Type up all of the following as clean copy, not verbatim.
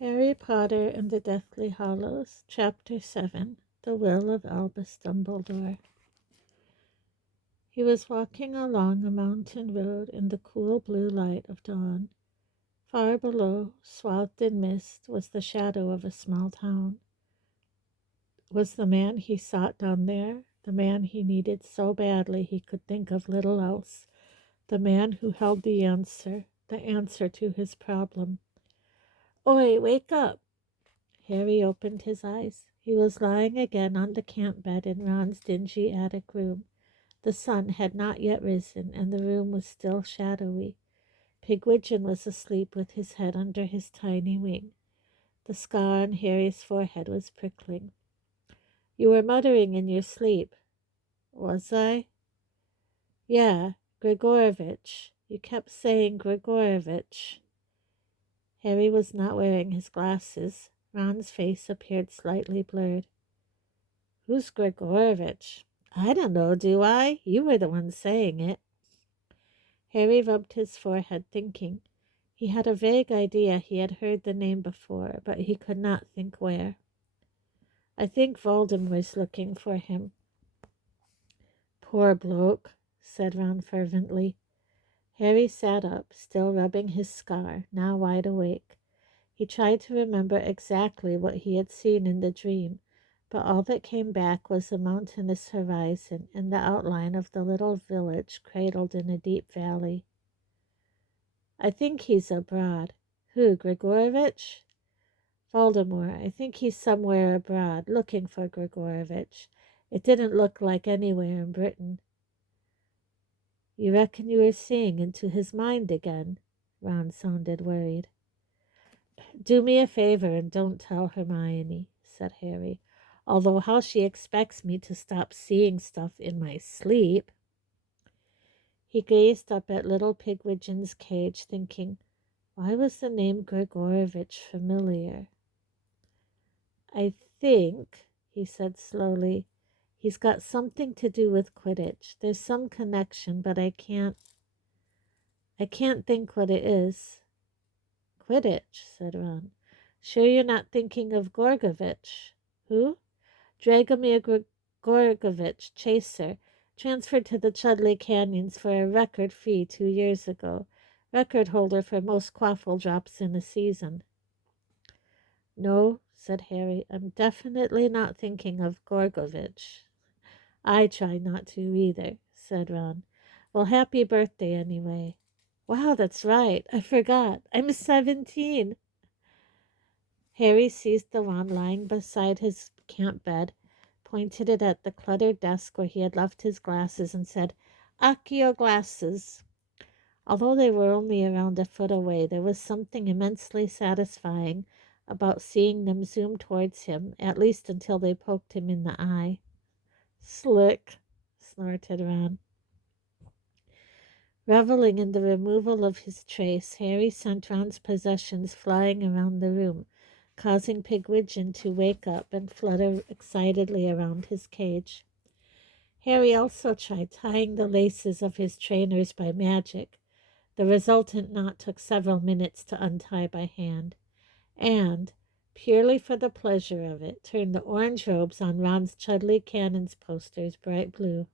Harry Potter and the Deathly Hallows, Chapter 7, The Will of Albus Dumbledore. He was walking along a mountain road in the cool blue light of dawn. Far below, swathed in mist, was the shadow of a small town. Was the man he sought down there, the man he needed so badly he could think of little else, the man who held the answer to his problem? "Oi, wake up!" Harry opened his eyes. He was lying again on the camp bed in Ron's dingy attic room. The sun had not yet risen, and the room was still shadowy. Pigwidgeon was asleep with his head under his tiny wing. The scar on Harry's forehead was prickling. "You were muttering in your sleep." "Was I?" "Yeah, Grigorovitch. You kept saying Grigorovitch." Harry was not wearing his glasses. Ron's face appeared slightly blurred. "Who's Grigorovitch?" "I don't know, do I? You were the one saying it." Harry rubbed his forehead, thinking. He had a vague idea he had heard the name before, but he could not think where. "I think Voldemort's looking for him." "Poor bloke," said Ron fervently. Harry sat up, still rubbing his scar, now wide awake. He tried to remember exactly what he had seen in the dream, but all that came back was a mountainous horizon and the outline of the little village cradled in a deep valley. "I think he's abroad." "Who, Grigorovitch?" "Voldemort. I think he's somewhere abroad, looking for Grigorovitch. It didn't look like anywhere in Britain." "You reckon you were seeing into his mind again?" Ron sounded worried. "Do me a favor and don't tell Hermione," said Harry, "although how she expects me to stop seeing stuff in my sleep." He gazed up at little Pigwidgeon's cage, thinking, why was the name Grigorovitch familiar? "I think," he said slowly, "he's got something to do with Quidditch. There's some connection, but I can't think what it is." "Quidditch," said Ron. "Sure you're not thinking of Gorgovitch?" "Who?" "Dragomir Gorgovitch, chaser. Transferred to the Chudley Canyons for a record fee 2 years ago. Record holder for most quaffle drops in a season." "No," said Harry, "I'm definitely not thinking of Gorgovitch." "I try not to either," said Ron. "Well, happy birthday anyway." "Wow, that's right. I forgot. I'm 17." Harry seized the wand lying beside his camp bed, pointed it at the cluttered desk where he had left his glasses, and said, "Accio glasses." Although they were only around a foot away, there was something immensely satisfying about seeing them zoom towards him, at least until they poked him in the eye. "Slick," snorted Ron. Reveling in the removal of his trace, Harry sent Ron's possessions flying around the room, causing Pigwidgeon to wake up and flutter excitedly around his cage. Harry also tried tying the laces of his trainers by magic. The resultant knot took several minutes to untie by hand, and, purely for the pleasure of it, turned the orange robes on Ron's Chudley Cannons posters bright blue.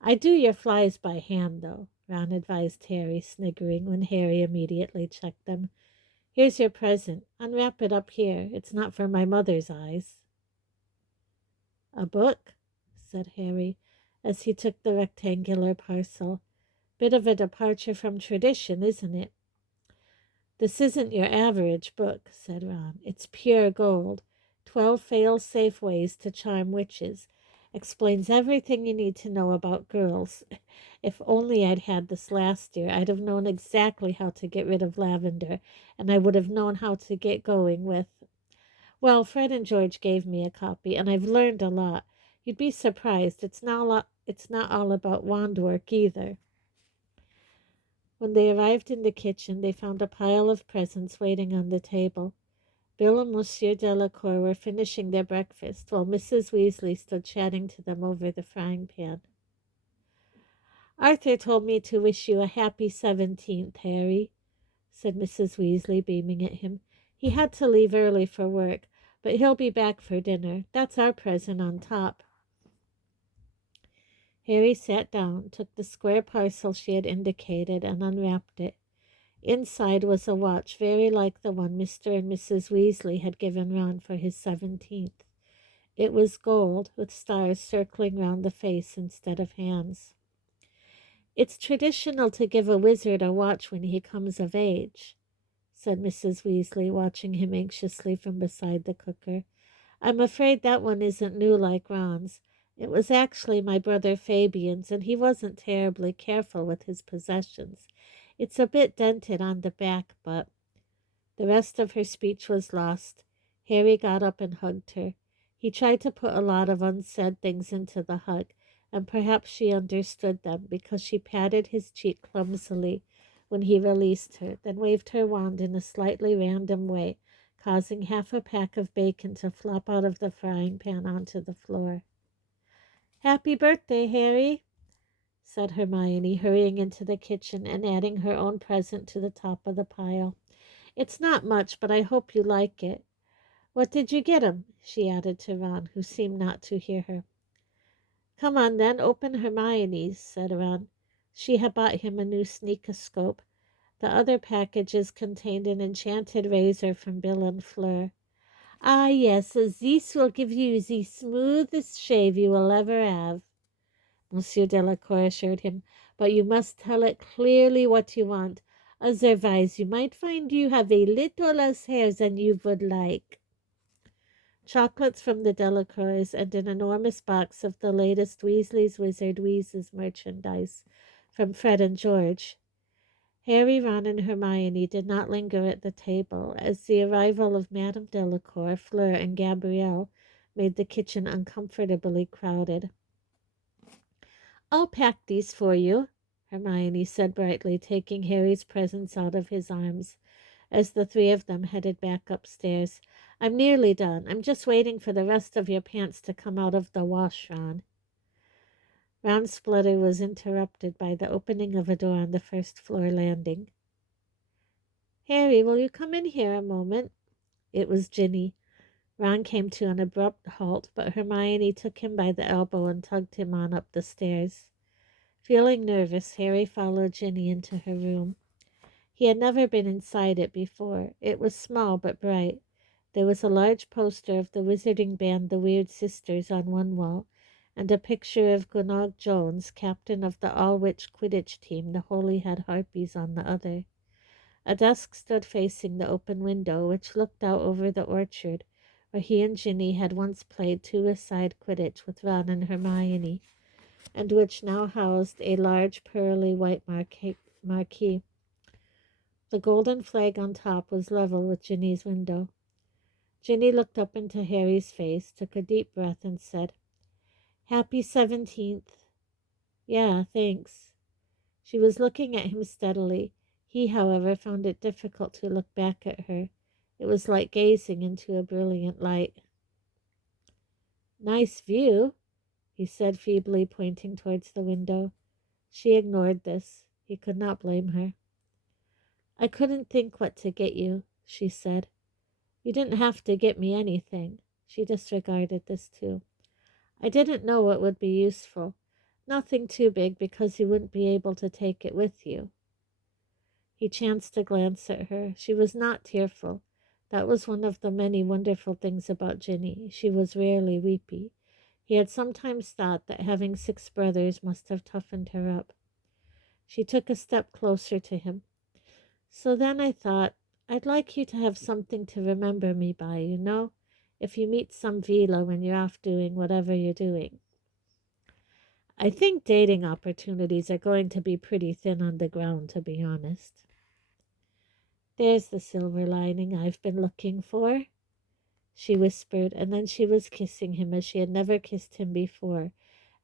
"I do your flies by hand, though," Ron advised Harry, sniggering when Harry immediately checked them. "Here's your present. Unwrap it up here. It's not for my mother's eyes." "A book?" said Harry, as he took the rectangular parcel. "Bit of a departure from tradition, isn't it?" "This isn't your average book," said Ron. "It's pure gold. 12 fail-safe ways to charm witches. Explains everything you need to know about girls. If only I'd had this last year, I'd have known exactly how to get rid of lavender, and I would have known how to get going with... Well, Fred and George gave me a copy, and I've learned a lot. You'd be surprised. It's not all about wand work either." When they arrived in the kitchen, they found a pile of presents waiting on the table. Bill and Monsieur Delacour were finishing their breakfast, while Mrs. Weasley stood chatting to them over the frying pan. "Arthur told me to wish you a happy 17th, Harry," said Mrs. Weasley, beaming at him. He had to leave early for work, but he'll be back for dinner. That's our present on top." Harry sat down, took the square parcel she had indicated, and unwrapped it. Inside was a watch very like the one Mr. and Mrs. Weasley had given Ron for his 17th. It was gold, with stars circling round the face instead of hands. "It's traditional to give a wizard a watch when he comes of age," said Mrs. Weasley, watching him anxiously from beside the cooker. "I'm afraid that one isn't new like Ron's. It was actually my brother Fabian's, and he wasn't terribly careful with his possessions. It's a bit dented on the back, but—" The rest of her speech was lost. Harry got up and hugged her. He tried to put a lot of unsaid things into the hug, and perhaps she understood them, because she patted his cheek clumsily when he released her, then waved her wand in a slightly random way, causing half a pack of bacon to flop out of the frying pan onto the floor. "Happy birthday, Harry," said Hermione, hurrying into the kitchen and adding her own present to the top of the pile. "It's not much, but I hope you like it. What did you get him?" she added to Ron, who seemed not to hear her. "Come on, then, open Hermione's," said Ron. She had bought him a new sneakoscope. The other packages contained an enchanted razor from Bill and Fleur. "Ah, yes, this will give you the smoothest shave you will ever have," Monsieur Delacour assured him, "but you must tell it clearly what you want. Otherwise, you might find you have a little less hair than you would like." Chocolates from the Delacours and an enormous box of the latest Weasley's Wizard Wheezes merchandise from Fred and George. Harry, Ron, and Hermione did not linger at the table, as the arrival of Madame Delacour, Fleur, and Gabrielle made the kitchen uncomfortably crowded. "I'll pack these for you," Hermione said brightly, taking Harry's presents out of his arms as the three of them headed back upstairs. "I'm nearly done. I'm just waiting for the rest of your pants to come out of the wash, Ron." Ron's splutter was interrupted by the opening of a door on the first-floor landing. "Harry, will you come in here a moment?" It was Ginny. Ron came to an abrupt halt, but Hermione took him by the elbow and tugged him on up the stairs. Feeling nervous, Harry followed Ginny into her room. He had never been inside it before. It was small but bright. There was a large poster of the wizarding band the Weird Sisters on one wall, and a picture of Gwenog Jones, captain of the All-Witch Quidditch team, the Holyhead Harpies, on the other. A desk stood facing the open window, which looked out over the orchard, where he and Ginny had once played two-a-side Quidditch with Ron and Hermione, and which now housed a large pearly white marquee. The golden flag on top was level with Ginny's window. Ginny looked up into Harry's face, took a deep breath, and said, "Happy 17th. "Yeah, thanks." She was looking at him steadily. He, however, found it difficult to look back at her. It was like gazing into a brilliant light. "Nice view," he said feebly, pointing towards the window. She ignored this. He could not blame her. "I couldn't think what to get you," she said. "You didn't have to get me anything." She disregarded this too. "I didn't know what would be useful. Nothing too big, because you wouldn't be able to take it with you." He chanced to glance at her. She was not tearful. That was one of the many wonderful things about Ginny. She was rarely weepy. He had sometimes thought that having 6 brothers must have toughened her up. She took a step closer to him. "So then I thought, I'd like you to have something to remember me by, you know, if you meet some vila when you're off doing whatever you're doing." "I think dating opportunities are going to be pretty thin on the ground, to be honest." "There's the silver lining I've been looking for," she whispered, and then she was kissing him as she had never kissed him before,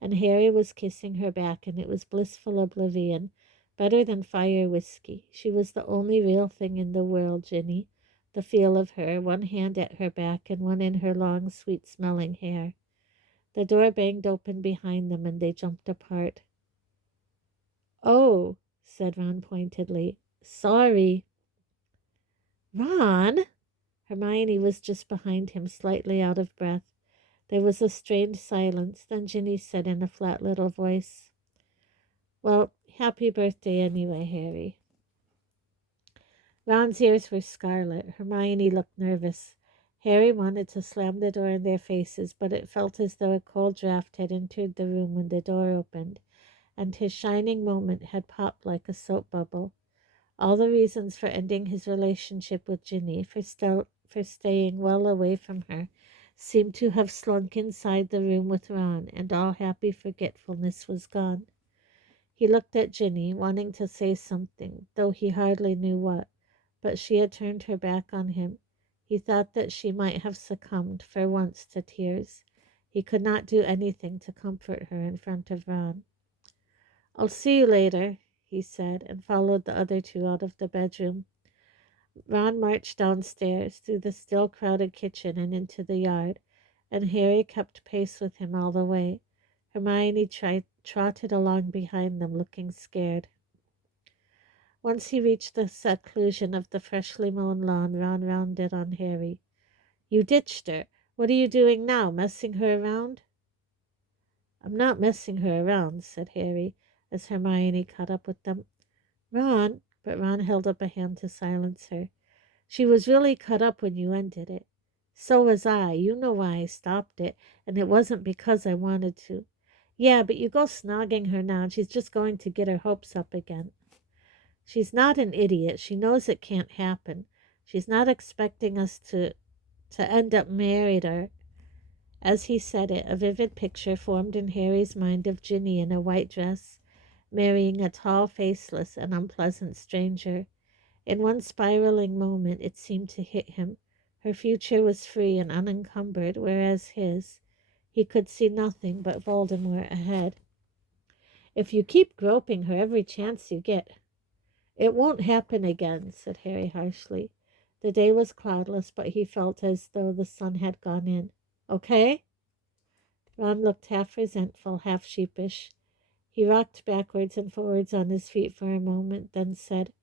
and Harry was kissing her back, and it was blissful oblivion, better than fire whiskey. She was the only real thing in the world, Ginny, the feel of her, one hand at her back and one in her long, sweet-smelling hair. The door banged open behind them, and they jumped apart. "Oh," said Ron pointedly. "Sorry." "Ron!" Hermione was just behind him, slightly out of breath. There was a strained silence. Then Ginny said in a flat little voice, "Well, happy birthday anyway, Harry." Ron's ears were scarlet. Hermione looked nervous. Harry wanted to slam the door in their faces, but it felt as though a cold draft had entered the room when the door opened, and his shining moment had popped like a soap bubble. All the reasons for ending his relationship with Ginny, for staying well away from her, seemed to have slunk inside the room with Ron, and all happy forgetfulness was gone. He looked at Ginny, wanting to say something, though he hardly knew what, but she had turned her back on him. He thought that she might have succumbed, for once, to tears. He could not do anything to comfort her in front of Ron. "I'll see you later," he said, and followed the other two out of the bedroom. Ron marched downstairs, through the still crowded kitchen and into the yard, and Harry kept pace with him all the way. Hermione trotted along behind them, looking scared. Once he reached the seclusion of the freshly mown lawn, Ron rounded on Harry. "You ditched her. What are you doing now, messing her around?" "I'm not messing her around," said Harry, as Hermione caught up with them. "Ron," but Ron held up a hand to silence her. "She was really cut up when you ended it. So was I. You know why I stopped it, and it wasn't because I wanted to." "Yeah, but you go snogging her now, and she's just going to get her hopes up again." "She's not an idiot. She knows it can't happen. She's not expecting us to end up married or—" As he said it, a vivid picture formed in Harry's mind of Ginny in a white dress, marrying a tall, faceless, and unpleasant stranger. In one spiraling moment it seemed to hit him. Her future was free and unencumbered, whereas he could see nothing but Voldemort ahead. "If you keep groping her every chance you get—" "It won't happen again," said Harry harshly. The day was cloudless, but he felt as though the sun had gone in. "Okay?" Ron looked half resentful, half sheepish. He rocked backwards and forwards on his feet for a moment, then said,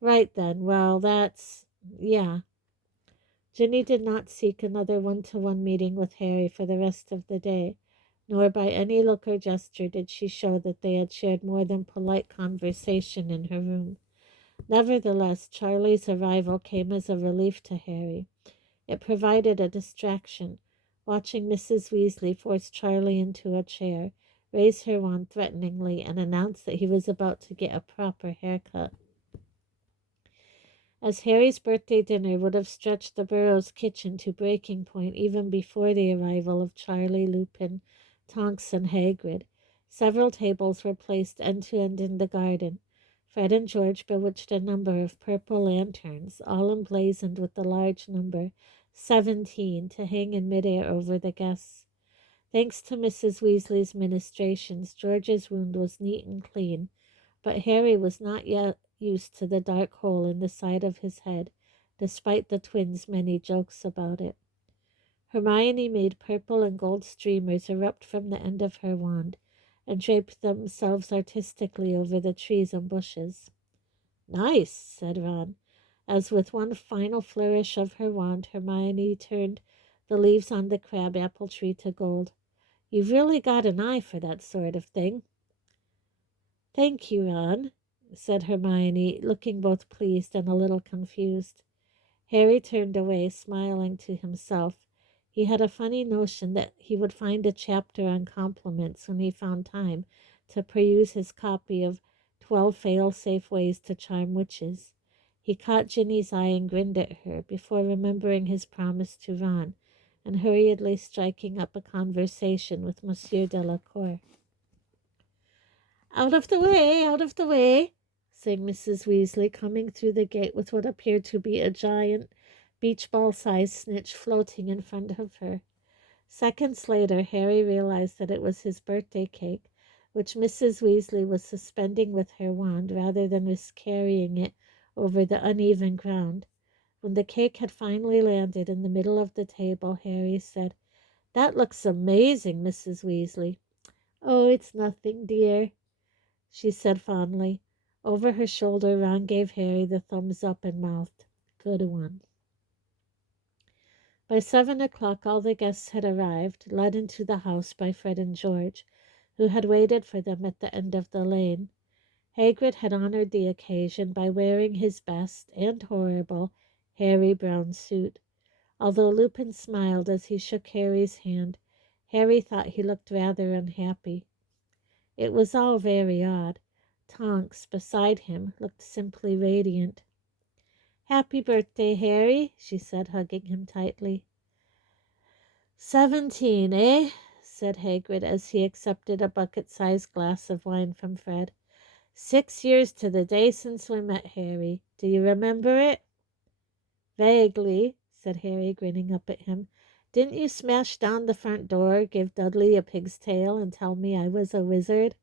"Right then, well, yeah." Ginny did not seek another one-to-one meeting with Harry for the rest of the day, nor by any look or gesture did she show that they had shared more than polite conversation in her room. Nevertheless, Charlie's arrival came as a relief to Harry. It provided a distraction. Watching Mrs. Weasley force Charlie into a chair, raise her wand threateningly, and announce that he was about to get a proper haircut. As Harry's birthday dinner would have stretched the Burrows' kitchen to breaking point even before the arrival of Charlie, Lupin, Tonks, and Hagrid, several tables were placed end to end in the garden. Fred and George bewitched a number of purple lanterns, all emblazoned with the large number 17 to hang in midair over the guests. Thanks to Mrs. Weasley's ministrations, George's wound was neat and clean, but Harry was not yet used to the dark hole in the side of his head, despite the twins' many jokes about it. Hermione made purple and gold streamers erupt from the end of her wand, and draped themselves artistically over the trees and bushes. "Nice," said Ron, as with one final flourish of her wand, Hermione turned the leaves on the crab-apple tree to gold. "You've really got an eye for that sort of thing." "Thank you, Ron," said Hermione, looking both pleased and a little confused. Harry turned away, smiling to himself. He had a funny notion that he would find a chapter on compliments when he found time to peruse his copy of 12 Fail-Safe Ways to Charm Witches. He caught Ginny's eye and grinned at her, before remembering his promise to Ron, and hurriedly striking up a conversation with Monsieur Delacour. "Out of the way, out of the way," sang Mrs. Weasley, coming through the gate with what appeared to be a giant beach ball-sized snitch floating in front of her. Seconds later, Harry realized that it was his birthday cake, which Mrs. Weasley was suspending with her wand rather than risk carrying it over the uneven ground. When the cake had finally landed in the middle of the table, Harry said, "That looks amazing, Mrs. Weasley." "Oh, it's nothing, dear," she said fondly. Over her shoulder, Ron gave Harry the thumbs up and mouthed, "Good one." By 7 o'clock all the guests had arrived, led into the house by Fred and George, who had waited for them at the end of the lane. Hagrid had honored the occasion by wearing his best and horrible hairy brown suit. Although Lupin smiled as he shook Harry's hand, Harry thought he looked rather unhappy. It was all very odd. Tonks, beside him, looked simply radiant. "Happy birthday, Harry," she said, hugging him tightly. 17, eh? Said Hagrid as he accepted a bucket-sized glass of wine from Fred. 6 years to the day since we met, Harry. Do you remember it? Vaguely, said Harry, grinning up at him. Didn't you smash down the front door, give Dudley a pig's tail, and tell me I was a wizard?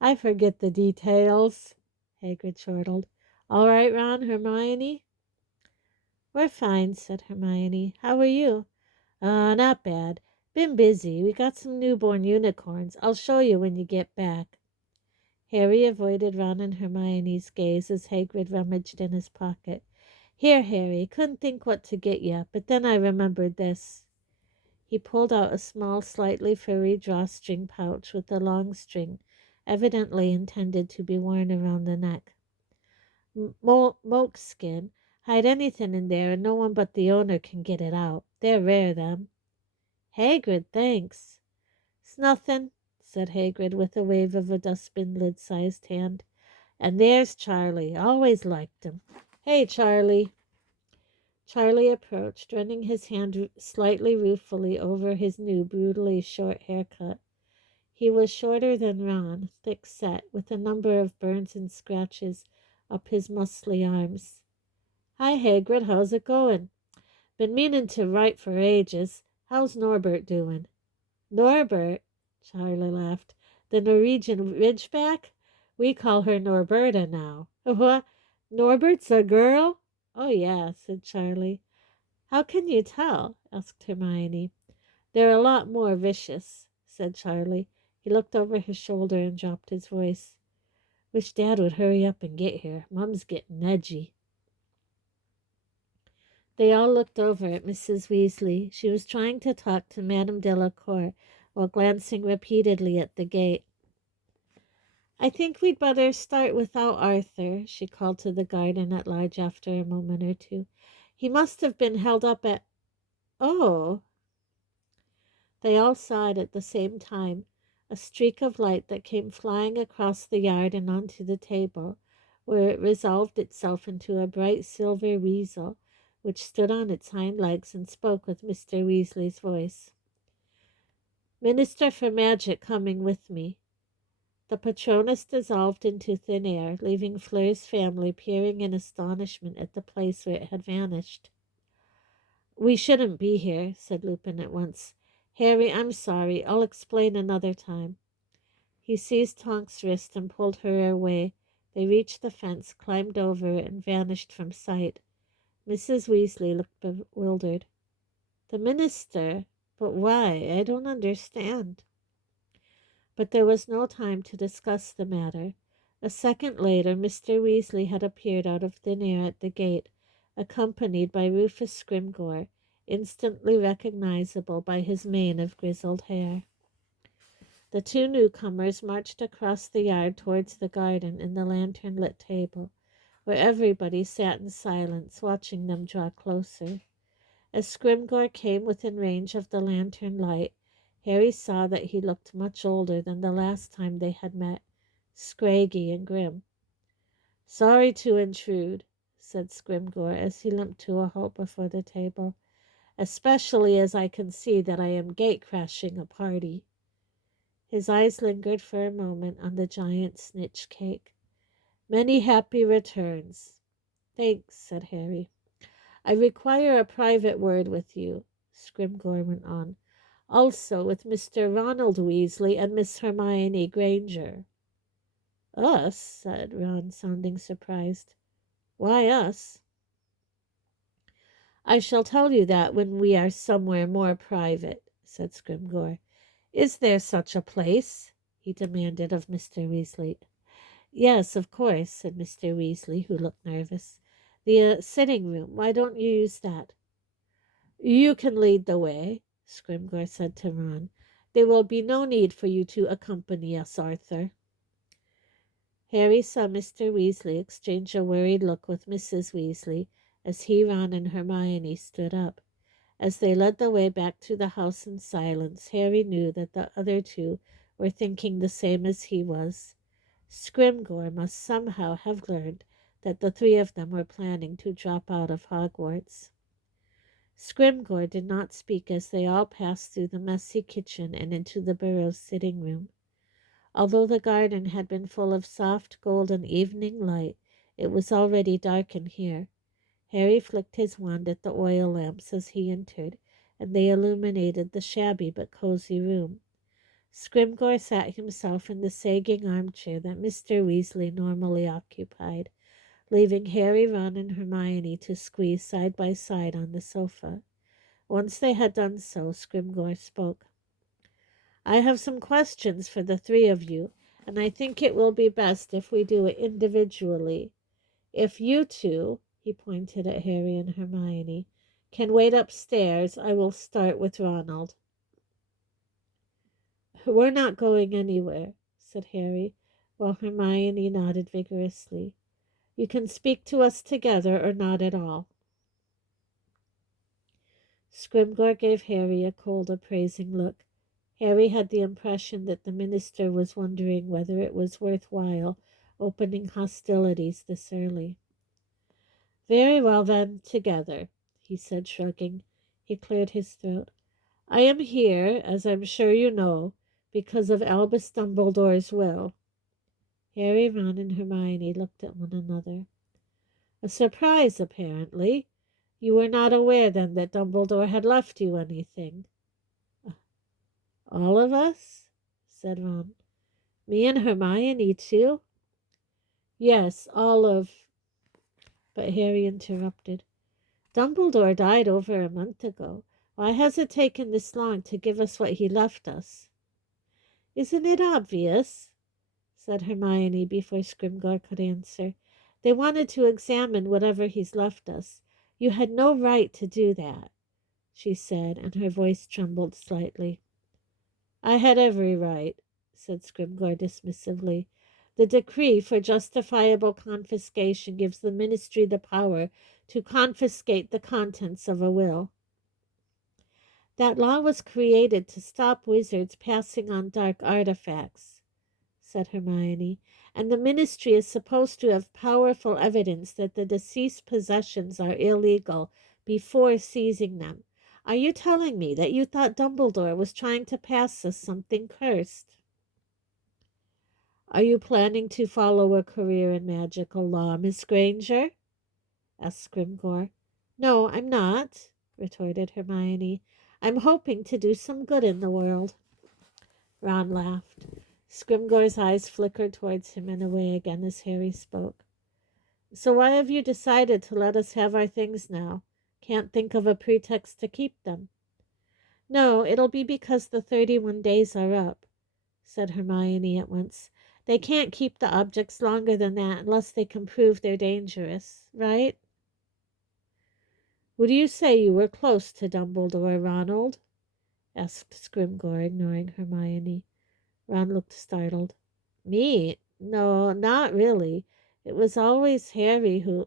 I forget the details, Hagrid chortled. All right, Ron, Hermione? We're fine, said Hermione. How are you? Not bad. Been busy. We got some newborn unicorns. I'll show you when you get back. Harry avoided Ron and Hermione's gaze as Hagrid rummaged in his pocket. Here, Harry, couldn't think what to get you, but then I remembered this. He pulled out a small, slightly furry drawstring pouch with a long string, evidently intended to be worn around the neck. Moke skin. Hide anything in there and no one but the owner can get it out. They're rare, them. Hagrid, thanks. It's nothing, said Hagrid with a wave of a dustbin lid-sized hand. And there's Charlie. Always liked him. Hey, Charlie. Charlie approached, running his hand slightly ruefully over his new, brutally short haircut. He was shorter than Ron, thick-set, with a number of burns and scratches up his muscly arms. Hi, Hagrid. How's it going? Been meaning to write for ages. How's Norbert doing? Norbert? Charlie laughed. The Norwegian Ridgeback? We call her Norberta now. What? Norbert's a girl? Oh, yeah, said Charlie. How can you tell? Asked Hermione. They're a lot more vicious, said Charlie. He looked over his shoulder and dropped his voice. Wish Dad would hurry up and get here. Mom's getting edgy. They all looked over at Mrs. Weasley. She was trying to talk to Madame Delacour while glancing repeatedly at the gate. I think we'd better start without Arthur, she called to the garden at large after a moment or two. He must have been held up at... Oh! They all saw it at the same time, a streak of light that came flying across the yard and onto the table, where it resolved itself into a bright silver weasel, which stood on its hind legs and spoke with Mr. Weasley's voice. Minister for Magic coming with me. The Patronus dissolved into thin air, leaving Fleur's family peering in astonishment at the place where it had vanished. We shouldn't be here, said Lupin at once. Harry, I'm sorry. I'll explain another time. He seized Tonks' wrist and pulled her away. They reached the fence, climbed over it, and vanished from sight. Mrs. Weasley looked bewildered. The minister? But why? I don't understand. But there was no time to discuss the matter. A second later, Mr. Weasley had appeared out of thin air at the gate, accompanied by Rufus Scrimgeour, instantly recognizable by his mane of grizzled hair. The two newcomers marched across the yard towards the garden and the lantern-lit table, where everybody sat in silence, watching them draw closer. As Scrimgeour came within range of the lantern light, Harry saw that he looked much older than the last time they had met, scraggy and grim. Sorry to intrude, said Scrimgeour as he limped to a halt before the table, especially as I can see that I am gate-crashing a party. His eyes lingered for a moment on the giant snitch cake. Many happy returns. Thanks, said Harry. I require a private word with you, Scrimgeour went on. Also with Mr. Ronald Weasley and Miss Hermione Granger. Us? Said Ron, sounding surprised. Why us? I shall tell you that when we are somewhere more private, said Scrimgeour. Is there such a place? He demanded of Mr. Weasley. Yes, of course, said Mr. Weasley, who looked nervous. The sitting room. Why don't you use that? You can lead the way, Scrimgeour said to Ron. There will be no need for you to accompany us, Arthur. Harry saw Mr. Weasley exchange a worried look with Mrs. Weasley as he, Ron, and Hermione stood up. As they led the way back to the house in silence, Harry knew that the other two were thinking the same as he was. Scrimgeour must somehow have learned that the three of them were planning to drop out of Hogwarts. Scrimgeour did not speak as they all passed through the messy kitchen and into the Burrows' sitting room. Although the garden had been full of soft golden evening light, it was already dark in here. Harry flicked his wand at the oil lamps as he entered, and they illuminated the shabby but cozy room. Scrimgeour sat himself in the sagging armchair that Mr. Weasley normally occupied, leaving Harry, Ron, and Hermione to squeeze side by side on the sofa. Once they had done so, Scrimgeour spoke. I have some questions for the three of you, and I think it will be best if we do it individually. If you two, he pointed at Harry and Hermione, can wait upstairs, I will start with Ronald. We're not going anywhere, said Harry, while Hermione nodded vigorously. You can speak to us together or not at all. Scrimgeour gave Harry a cold, appraising look. Harry had the impression that the minister was wondering whether it was worthwhile opening hostilities this early. Very well, then, together, he said, shrugging. He cleared his throat. I am here, as I'm sure you know, because of Albus Dumbledore's will. Harry, Ron, and Hermione looked at one another. A surprise, apparently. You were not aware, then, that Dumbledore had left you anything. All of us? Said Ron. Me and Hermione, too? Yes, all of... But Harry interrupted. Dumbledore died over a month ago. Why has it taken this long to give us what he left us? Isn't it obvious? Said Hermione before Scrimgeour could answer. They wanted to examine whatever he's left us. You had no right to do that, she said, and her voice trembled slightly. I had every right, said Scrimgeour dismissively. The decree for justifiable confiscation gives the ministry the power to confiscate the contents of a will. That law was created to stop wizards passing on dark artifacts, said Hermione, and the ministry is supposed to have powerful evidence that the deceased's possessions are illegal before seizing them. Are you telling me that you thought Dumbledore was trying to pass us something cursed? Are you planning to follow a career in magical law, Miss Granger? Asked Scrimgeour. No, I'm not, retorted Hermione. I'm hoping to do some good in the world. Ron laughed. Scrimgeour's eyes flickered towards him and away again as Harry spoke. So why have you decided to let us have our things now? Can't think of a pretext to keep them. No, it'll be because the 31 days are up, said Hermione at once. They can't keep the objects longer than that unless they can prove they're dangerous, right? Would you say you were close to Dumbledore, Ronald? Asked Scrimgeour, ignoring Hermione. Ron looked startled. Me? No, not really. It was always Harry who...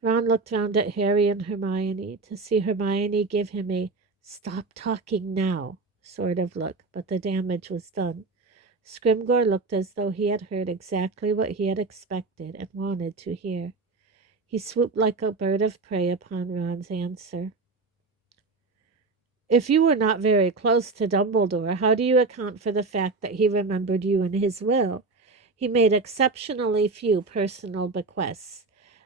Ron looked round at Harry and Hermione to see Hermione give him a stop talking now sort of look, but the damage was done. Scrimgeour looked as though he had heard exactly what he had expected and wanted to hear. He swooped like a bird of prey upon Ron's answer. If you were not very close to Dumbledore, how do you account for the fact that he remembered you in his will? He made exceptionally few personal bequests.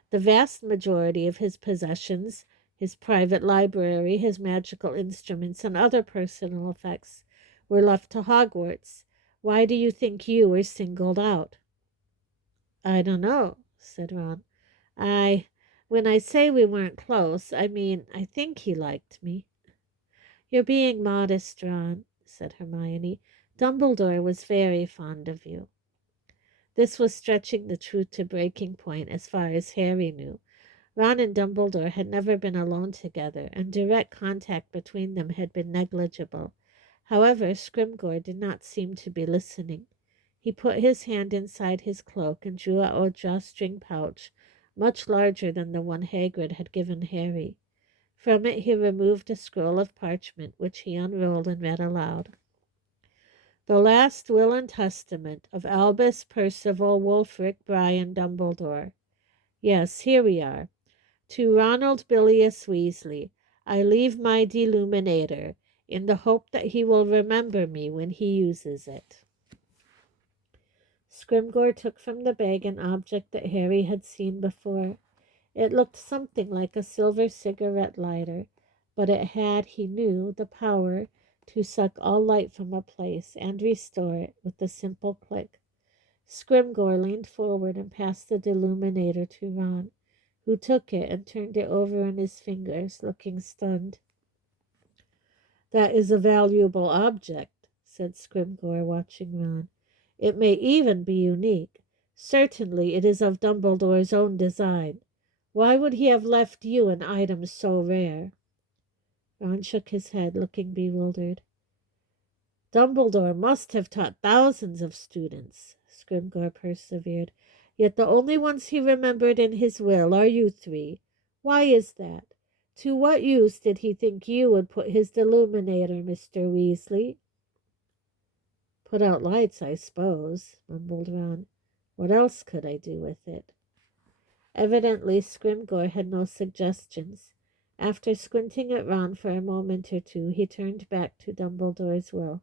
The vast majority of his possessions, his private library, his magical instruments, and other personal effects, were left to Hogwarts. Why do you think you were singled out? I don't know, said Ron. When I say we weren't close, I mean I think he liked me. You're being modest, Ron, said Hermione. Dumbledore was very fond of you. This was stretching the truth to breaking point as far as Harry knew. Ron and Dumbledore had never been alone together, and direct contact between them had been negligible. However, Scrimgeour did not seem to be listening. He put his hand inside his cloak and drew out a drawstring pouch, much larger than the one Hagrid had given Harry. From it he removed a scroll of parchment, which he unrolled and read aloud. The last will and testament of Albus Percival Wulfric Brian Dumbledore. Yes, here we are. To Ronald Bilious Weasley, I leave my deluminator, in the hope that he will remember me when he uses it. Scrimgeour took from the bag an object that Harry had seen before. It looked something like a silver cigarette lighter, but it had, he knew, the power to suck all light from a place and restore it with a simple click. Scrimgeour leaned forward and passed the deluminator to Ron, who took it and turned it over in his fingers, looking stunned. That is a valuable object, said Scrimgeour, watching Ron. It may even be unique. Certainly it is of Dumbledore's own design. Why would he have left you an item so rare? Ron shook his head, looking bewildered. Dumbledore must have taught thousands of students, Scrimgeour persevered. Yet the only ones he remembered in his will are you three. Why is that? To what use did he think you would put his deluminator, Mr. Weasley? Put out lights, I suppose, mumbled Ron. What else could I do with it? Evidently, Scrimgeour had no suggestions. After squinting at Ron for a moment or two, he turned back to Dumbledore's will.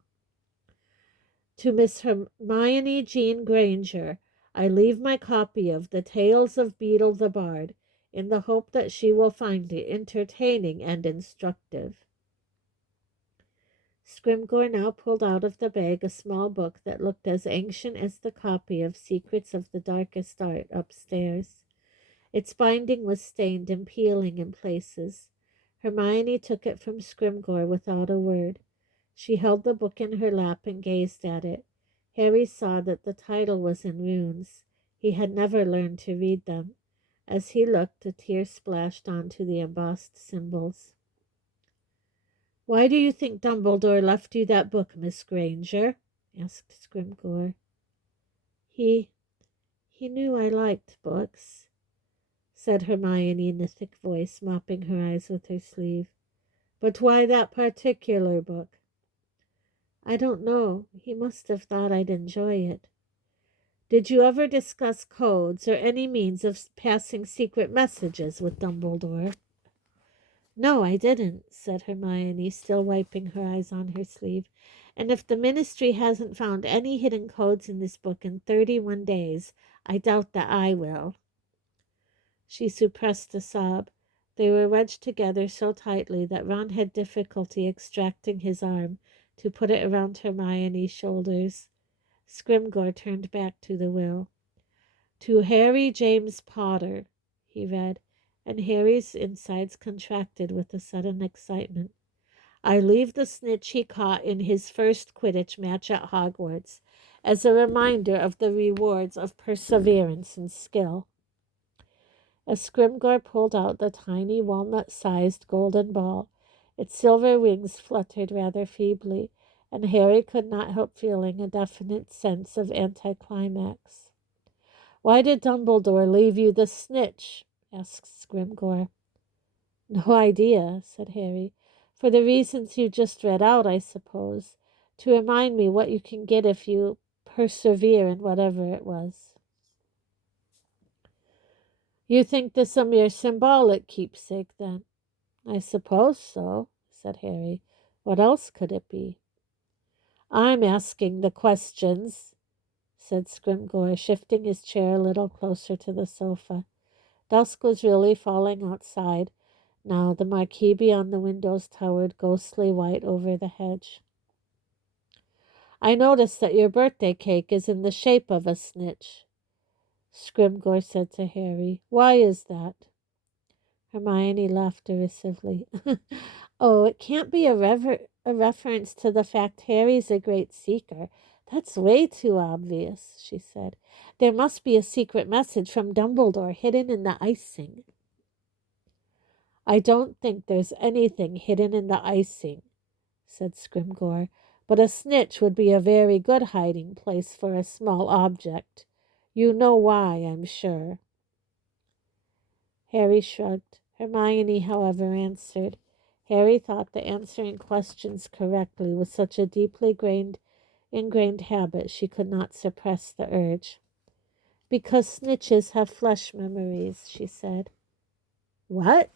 To Miss Hermione Jean Granger, I leave my copy of The Tales of Beedle the Bard, in the hope that she will find it entertaining and instructive. Scrimgeour now pulled out of the bag a small book that looked as ancient as the copy of Secrets of the Darkest Art upstairs. Its binding was stained and peeling in places. Hermione took it from Scrimgeour without a word. She held the book in her lap and gazed at it. Harry saw that the title was in runes. He had never learned to read them. As he looked, a tear splashed onto the embossed symbols. Why do you think Dumbledore left you that book, Miss Granger? Asked Scrimgeour. He knew I liked books, said Hermione in a thick voice, mopping her eyes with her sleeve. But why that particular book? I don't know. He must have thought I'd enjoy it. Did you ever discuss codes or any means of passing secret messages with Dumbledore? No, I didn't, said Hermione, still wiping her eyes on her sleeve. And if the Ministry hasn't found any hidden codes in this book in 31 days, I doubt that I will. She suppressed a sob. They were wedged together so tightly that Ron had difficulty extracting his arm to put it around Hermione's shoulders. Scrimgeour turned back to the will. To Harry James Potter, he read, and Harry's insides contracted with a sudden excitement. I leave the snitch he caught in his first Quidditch match at Hogwarts as a reminder of the rewards of perseverance and skill. As Scrimgeour pulled out the tiny walnut-sized golden ball, its silver wings fluttered rather feebly, and Harry could not help feeling a definite sense of anticlimax. Why did Dumbledore leave you the snitch? Asked Scrimgeour. No idea, said Harry. For the reasons you just read out, I suppose. To remind me what you can get if you persevere in whatever it was. You think this a mere symbolic keepsake, then? I suppose so, said Harry. What else could it be? I'm asking the questions, said Scrimgeour, shifting his chair a little closer to the sofa. Dusk was really falling outside. Now the marquee beyond the windows towered ghostly white over the hedge. I notice that your birthday cake is in the shape of a snitch, Scrimgeour said to Harry. Why is that? Hermione laughed derisively. Oh, it can't be a reference to the fact Harry's a great seeker. That's way too obvious, she said. There must be a secret message from Dumbledore hidden in the icing. I don't think there's anything hidden in the icing, said Scrimgeour, but a snitch would be a very good hiding place for a small object. You know why, I'm sure. Harry shrugged. Hermione, however, answered. Harry thought that answering questions correctly was such a deeply ingrained habit she could not suppress the urge. Because snitches have flesh memories, she said. What?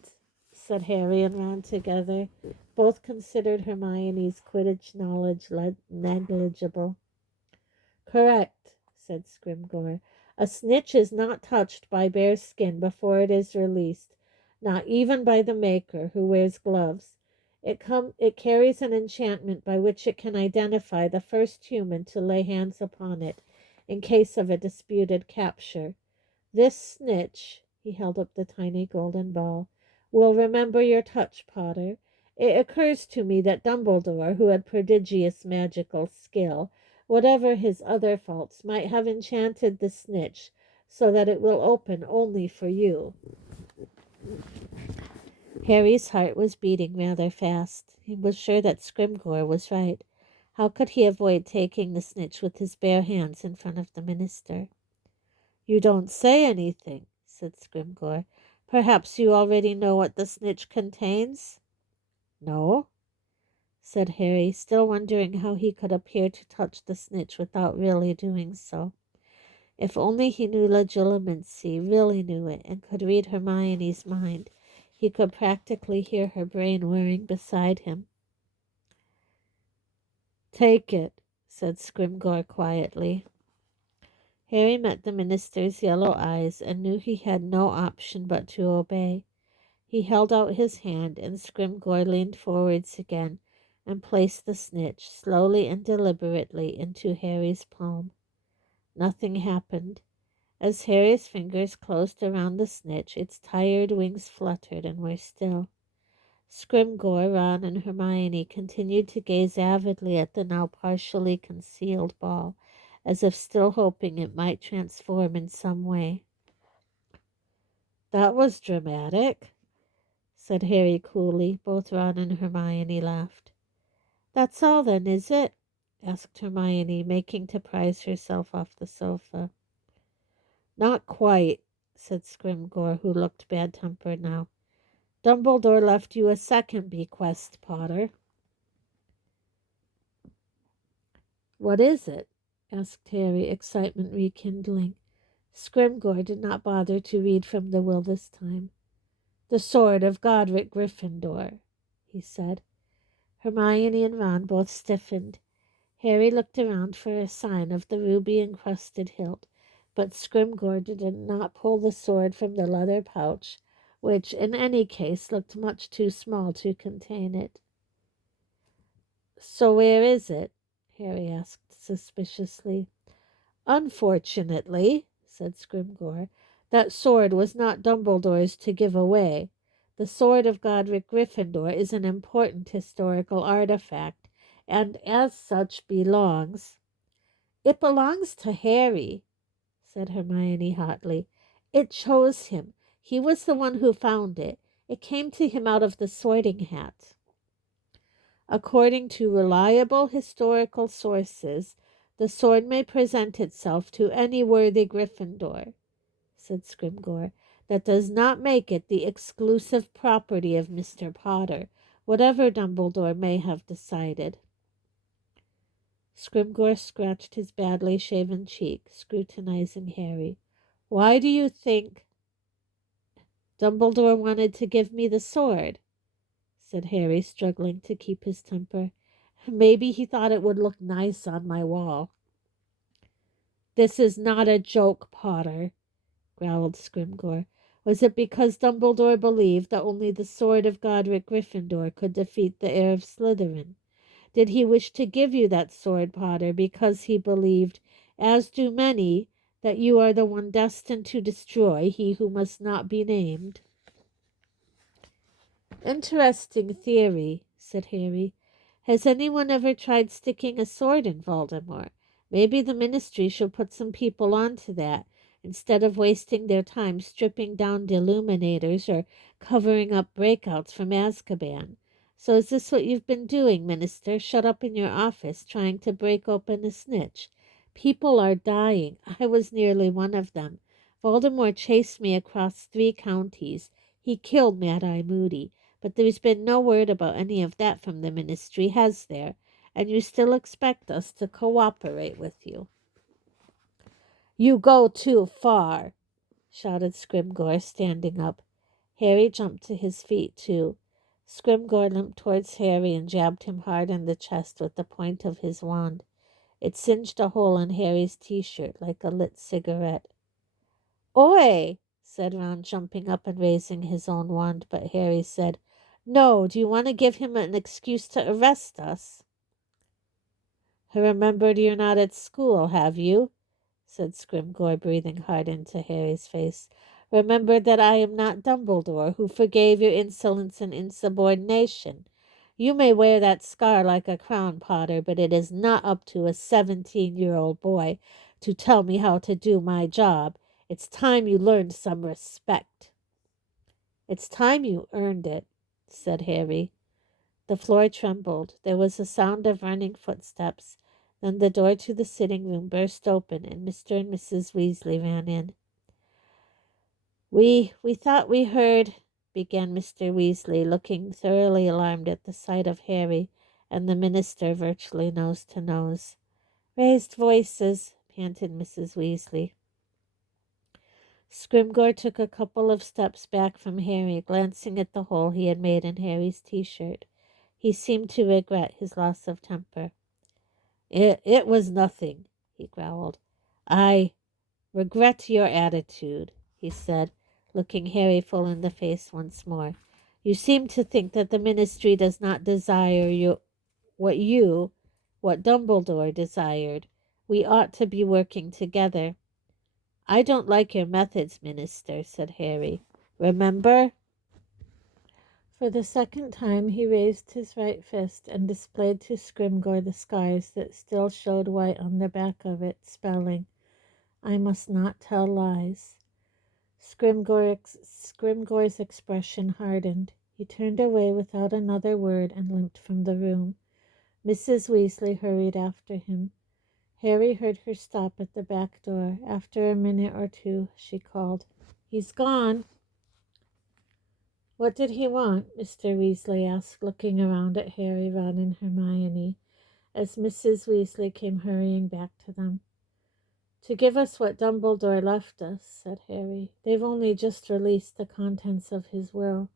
Said Harry and Ron together. Both considered Hermione's Quidditch knowledge negligible. Correct, said Scrimgeour. A snitch is not touched by bare skin before it is released, not even by the maker, who wears gloves. It carries an enchantment by which it can identify the first human to lay hands upon it, in case of a disputed capture. This snitch, he held up the tiny golden ball, will remember your touch, Potter. It occurs to me that Dumbledore, who had prodigious magical skill, whatever his other faults, might have enchanted the snitch so that it will open only for you. Harry's heart was beating rather fast. He was sure that Scrimgeour was right. How could he avoid taking the snitch with his bare hands in front of the minister? You don't say anything, said Scrimgeour. Perhaps you already know what the snitch contains? No, said Harry, still wondering how he could appear to touch the snitch without really doing so. If only he knew legilimency, really knew it, and could read Hermione's mind, he could practically hear her brain whirring beside him. Take it, said Scrimgeour quietly. Harry met the minister's yellow eyes and knew he had no option but to obey. He held out his hand, and Scrimgeour leaned forwards again and placed the snitch slowly and deliberately into Harry's palm. Nothing happened. As Harry's fingers closed around the snitch, its tired wings fluttered and were still. Scrimgeour, Ron, and Hermione continued to gaze avidly at the now partially concealed ball, as if still hoping it might transform in some way. That was dramatic, said Harry coolly. Both Ron and Hermione laughed. That's all then, is it? Asked Hermione, making to prise herself off the sofa. Not quite, said Scrimgeour, who looked bad-tempered now. Dumbledore left you a second bequest, Potter. What is it? Asked Harry, excitement rekindling. Scrimgeour did not bother to read from the will this time. The sword of Godric Gryffindor, he said. Hermione and Ron both stiffened. Harry looked around for a sign of the ruby-encrusted hilt, but Scrimgeour did not pull the sword from the leather pouch, which, in any case, looked much too small to contain it. So where is it? Harry asked suspiciously. Unfortunately, said Scrimgeour, that sword was not Dumbledore's to give away. The sword of Godric Gryffindor is an important historical artifact, and as such belongs. It belongs to Harry, said Hermione hotly. It chose him. He was the one who found it. It came to him out of the Sorting Hat. According to reliable historical sources, the sword may present itself to any worthy Gryffindor, said Scrimgeour. That does not make it the exclusive property of Mr. Potter, whatever Dumbledore may have decided. Scrimgeour scratched his badly shaven cheek, scrutinizing Harry. Why do you think Dumbledore wanted to give me the sword? Said Harry, struggling to keep his temper. Maybe he thought it would look nice on my wall. This is not a joke, Potter, growled Scrimgeour. Was it because Dumbledore believed that only the sword of Godric Gryffindor could defeat the heir of Slytherin? Did he wish to give you that sword, Potter, because he believed, as do many, that you are the one destined to destroy he who must not be named? Interesting theory, said Harry. Has anyone ever tried sticking a sword in Voldemort? Maybe the Ministry should put some people on to that. instead of wasting their time stripping down the illuminators or covering up breakouts from Azkaban. So is this what you've been doing, Minister? Shut up in your office trying to break open a snitch? People are dying. I was nearly one of them. Voldemort chased me across 3 counties. He killed Mad Eye Moody. But there's been no word about any of that from the Ministry, has there? And you still expect us to cooperate with you. You go too far, shouted Scrimgeour, standing up. Harry jumped to his feet, too. Scrimgeour limped towards Harry and jabbed him hard in the chest with the point of his wand. It singed a hole in Harry's t-shirt like a lit cigarette. Oi! Said Ron, jumping up and raising his own wand, but Harry said, No, do you want to give him an excuse to arrest us? Remembered you're not at school, have you? Said Scrimgeour, breathing hard into Harry's face. Remember that I am not Dumbledore, who forgave your insolence and insubordination. You may wear that scar like a crown, Potter, but it is not up to a 17-year-old boy to tell me how to do my job. It's time you learned some respect. It's time you earned it, said Harry. The floor trembled. There was a sound of running footsteps. Then the door to the sitting room burst open, and Mr. and Mrs. Weasley ran in. We thought we heard, began Mr. Weasley, looking thoroughly alarmed at the sight of Harry and the minister virtually nose to nose. Raised voices, panted Mrs. Weasley. Scrimgeour took a couple of steps back from Harry, glancing at the hole he had made in Harry's t-shirt. He seemed to regret his loss of temper. It was nothing, he growled. I regret your attitude, he said, looking Harry full in the face once more. You seem to think that the Ministry does not desire what Dumbledore desired. We ought to be working together. I don't like your methods, Minister, said Harry. Remember? For the second time he raised his right fist and displayed to Scrimgeour the scars that still showed white on the back of it, spelling, I must not tell lies. Scrimgeour's expression hardened. He turned away without another word and limped from the room. Mrs. Weasley hurried after him. Harry heard her stop at the back door. After a minute or two, she called, He's gone. What did he want? Mr. Weasley asked, looking around at Harry, Ron, and Hermione, as Mrs. Weasley came hurrying back to them. To give us what Dumbledore left us, said Harry. They've only just released the contents of his will.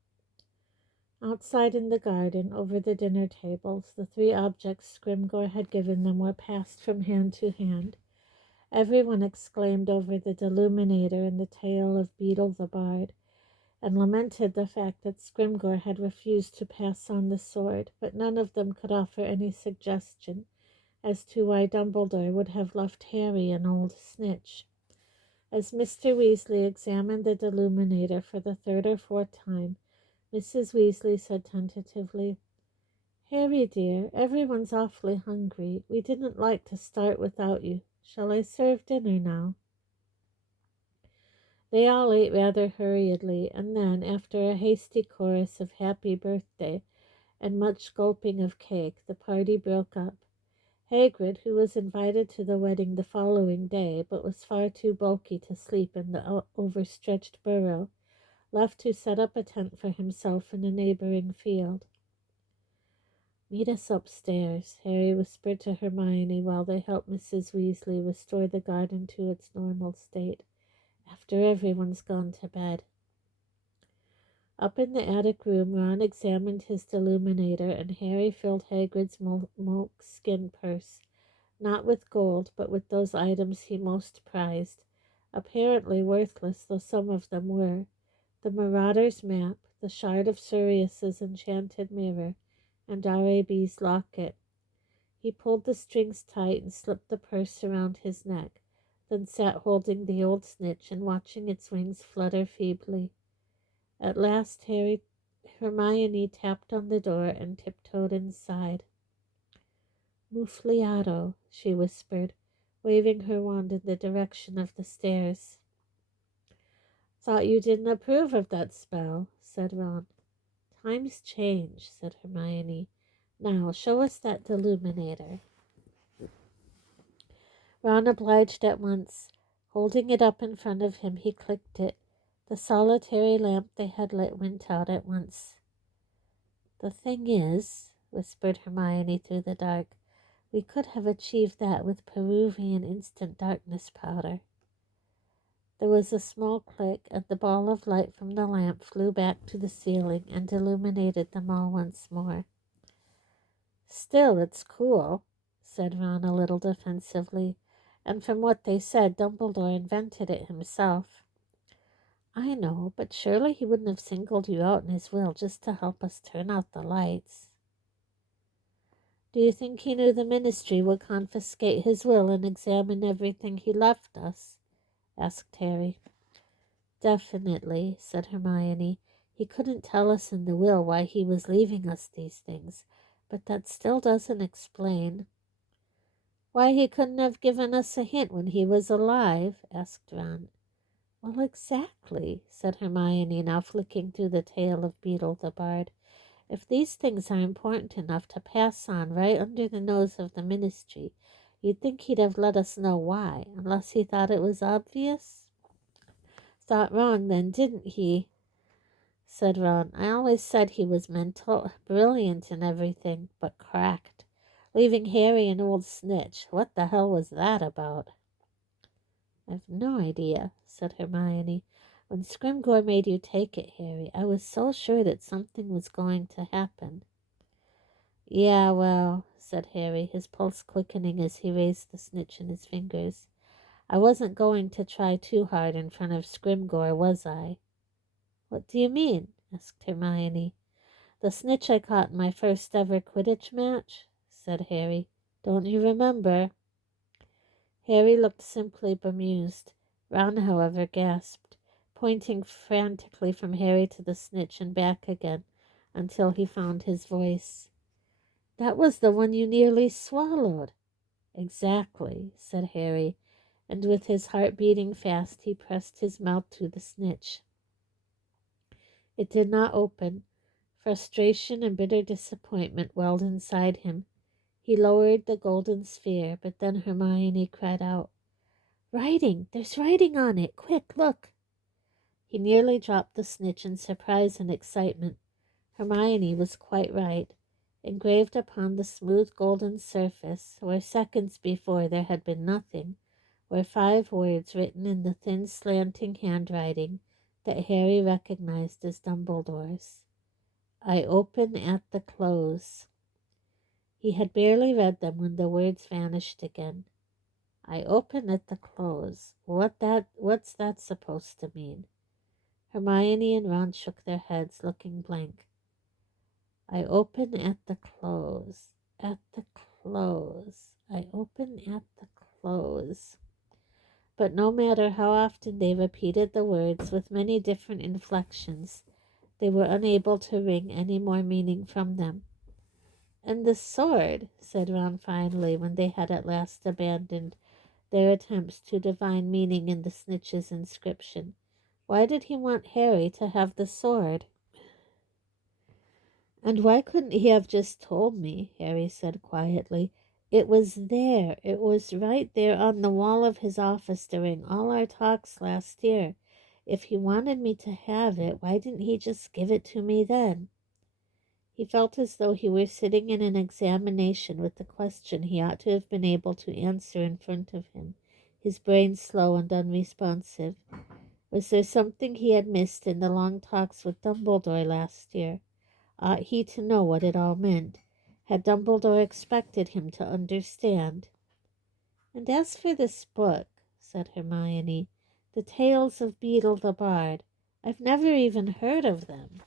Outside in the garden, over the dinner tables, the 3 objects Scrimgeour had given them were passed from hand to hand. Everyone exclaimed over the Deluminator and the tale of Beetle the Bard, and lamented the fact that Scrimgeour had refused to pass on the sword, but none of them could offer any suggestion as to why Dumbledore would have left Harry an old snitch. As Mr. Weasley examined the Deluminator for the 3rd or 4th time, Mrs. Weasley said tentatively, Harry, dear, everyone's awfully hungry. We didn't like to start without you. Shall I serve dinner now? They all ate rather hurriedly, and then, after a hasty chorus of happy birthday and much gulping of cake, the party broke up. Hagrid, who was invited to the wedding the following day, but was far too bulky to sleep in the overstretched burrow, left to set up a tent for himself in a neighboring field. Meet us upstairs, Harry whispered to Hermione while they helped Mrs. Weasley restore the garden to its normal state, after everyone's gone to bed. Up in the attic room, Ron examined his Deluminator, and Harry filled Hagrid's moleskin purse, not with gold, but with those items he most prized, apparently worthless though some of them were, the Marauder's map, the shard of Sirius's enchanted mirror, and R.A.B.'s locket. He pulled the strings tight and slipped the purse around his neck, then sat holding the old snitch and watching its wings flutter feebly. At last Hermione tapped on the door and tiptoed inside. Muffliato, she whispered, waving her wand in the direction of the stairs. Thought you didn't approve of that spell, said Ron. Times change, said Hermione. Now, show us that deluminator. Ron obliged at once. Holding it up in front of him, he clicked it. The solitary lamp they had lit went out at once. The thing is, whispered Hermione through the dark, we could have achieved that with Peruvian instant darkness powder. There was a small click, and the ball of light from the lamp flew back to the ceiling and illuminated them all once more. Still, it's cool, said Ron a little defensively, and from what they said, Dumbledore invented it himself. I know, but surely he wouldn't have singled you out in his will just to help us turn out the lights. Do you think he knew the ministry would confiscate his will and examine everything he left us? Asked Harry. Definitely, said Hermione. He couldn't tell us in the will why he was leaving us these things, but that still doesn't explain. Why he couldn't have given us a hint when he was alive? Asked Ron. Well, exactly, said Hermione, now flicking through the tale of Beetle the Bard. If these things are important enough to pass on right under the nose of the ministry, you'd think he'd have let us know why, unless he thought it was obvious. Thought wrong then, didn't he? Said Ron. I always said he was mental, brilliant and everything, but cracked. Leaving Harry an old snitch. What the hell was that about? I've no idea, said Hermione. When Scrimgeour made you take it, Harry, I was so sure that something was going to happen. Yeah, well, said Harry, his pulse quickening as he raised the snitch in his fingers. I wasn't going to try too hard in front of Scrimgeour, was I? What do you mean? Asked Hermione. The snitch I caught in my first ever Quidditch match, said Harry. Don't you remember? Harry looked simply bemused. Ron, however, gasped, pointing frantically from Harry to the snitch and back again until he found his voice. That was the one you nearly swallowed. Exactly, said Harry, and with his heart beating fast he pressed his mouth to the snitch. It did not open. Frustration and bitter disappointment welled inside him. He lowered the golden sphere, but then Hermione cried out, Writing! There's writing on it! Quick, look! He nearly dropped the snitch in surprise and excitement. Hermione was quite right. Engraved upon the smooth golden surface, where seconds before there had been nothing, were 5 words written in the thin slanting handwriting that Harry recognized as Dumbledore's. I open at the close. He had barely read them when the words vanished again. I open at the close. What's that supposed to mean? Hermione and Ron shook their heads, looking blank. I open at the close. At the close. I open at the close. But no matter how often they repeated the words with many different inflections, they were unable to wring any more meaning from them. And the sword, said Ron finally, when they had at last abandoned their attempts to divine meaning in the snitch's inscription. Why did he want Harry to have the sword? And why couldn't he have just told me? Harry said quietly. It was there. It was right there on the wall of his office during all our talks last year. If he wanted me to have it, why didn't he just give it to me then? He felt as though he were sitting in an examination with the question he ought to have been able to answer in front of him, his brain slow and unresponsive. Was there something he had missed in the long talks with Dumbledore last year? Ought he to know what it all meant? Had Dumbledore expected him to understand? And as for this book, said Hermione, the Tales of Beetle the Bard, I've never even heard of them.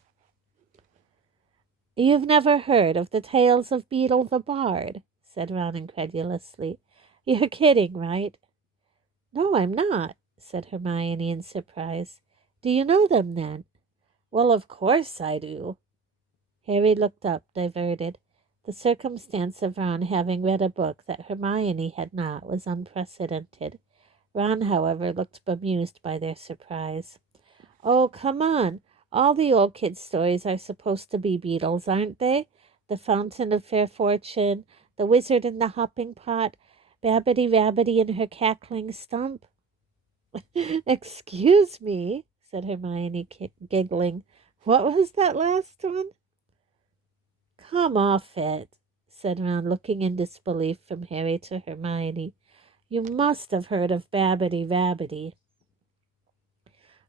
You've never heard of the Tales of Beetle the Bard, said Ron incredulously. You're kidding, right? No, I'm not, said Hermione in surprise. Do you know them then? Well, of course I do. Harry looked up, diverted. The circumstance of Ron having read a book that Hermione had not was unprecedented. Ron, however, looked bemused by their surprise. Oh, come on. All the old kids' stories are supposed to be beetles, aren't they? The Fountain of Fair Fortune, The Wizard in the Hopping Pot, Babbity Rabbity and her cackling stump. Excuse me, said Hermione, giggling. What was that last one? Come off it, said Ron, looking in disbelief from Harry to Hermione. You must have heard of Babbity Rabbity.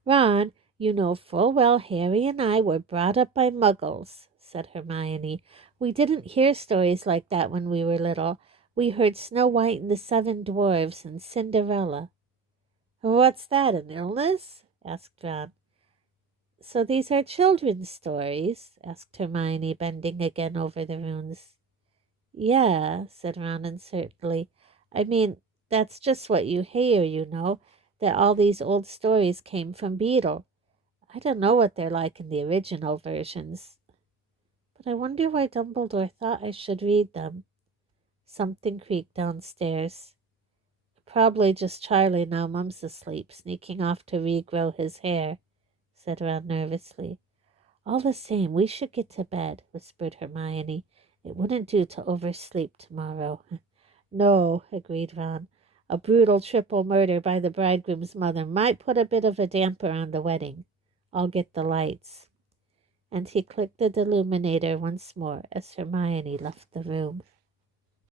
Ron, you know full well Harry and I were brought up by muggles, said Hermione. We didn't hear stories like that when we were little. We heard Snow White and the Seven Dwarfs and Cinderella. What's that, an illness? Asked Ron. So these are children's stories? Asked Hermione, bending again over the runes. Yeah, said Ron uncertainly. I mean, that's just what you hear, you know, that all these old stories came from Beetle. I don't know what they're like in the original versions, but I wonder why Dumbledore thought I should read them. Something creaked downstairs. Probably just Charlie now Mum's asleep, sneaking off to regrow his hair, said Ron nervously. All the same, we should get to bed, whispered Hermione. It wouldn't do to oversleep tomorrow. No, agreed Ron. A brutal triple murder by the bridegroom's mother might put a bit of a damper on the wedding. I'll get the lights. And he clicked the illuminator once more as Hermione left the room.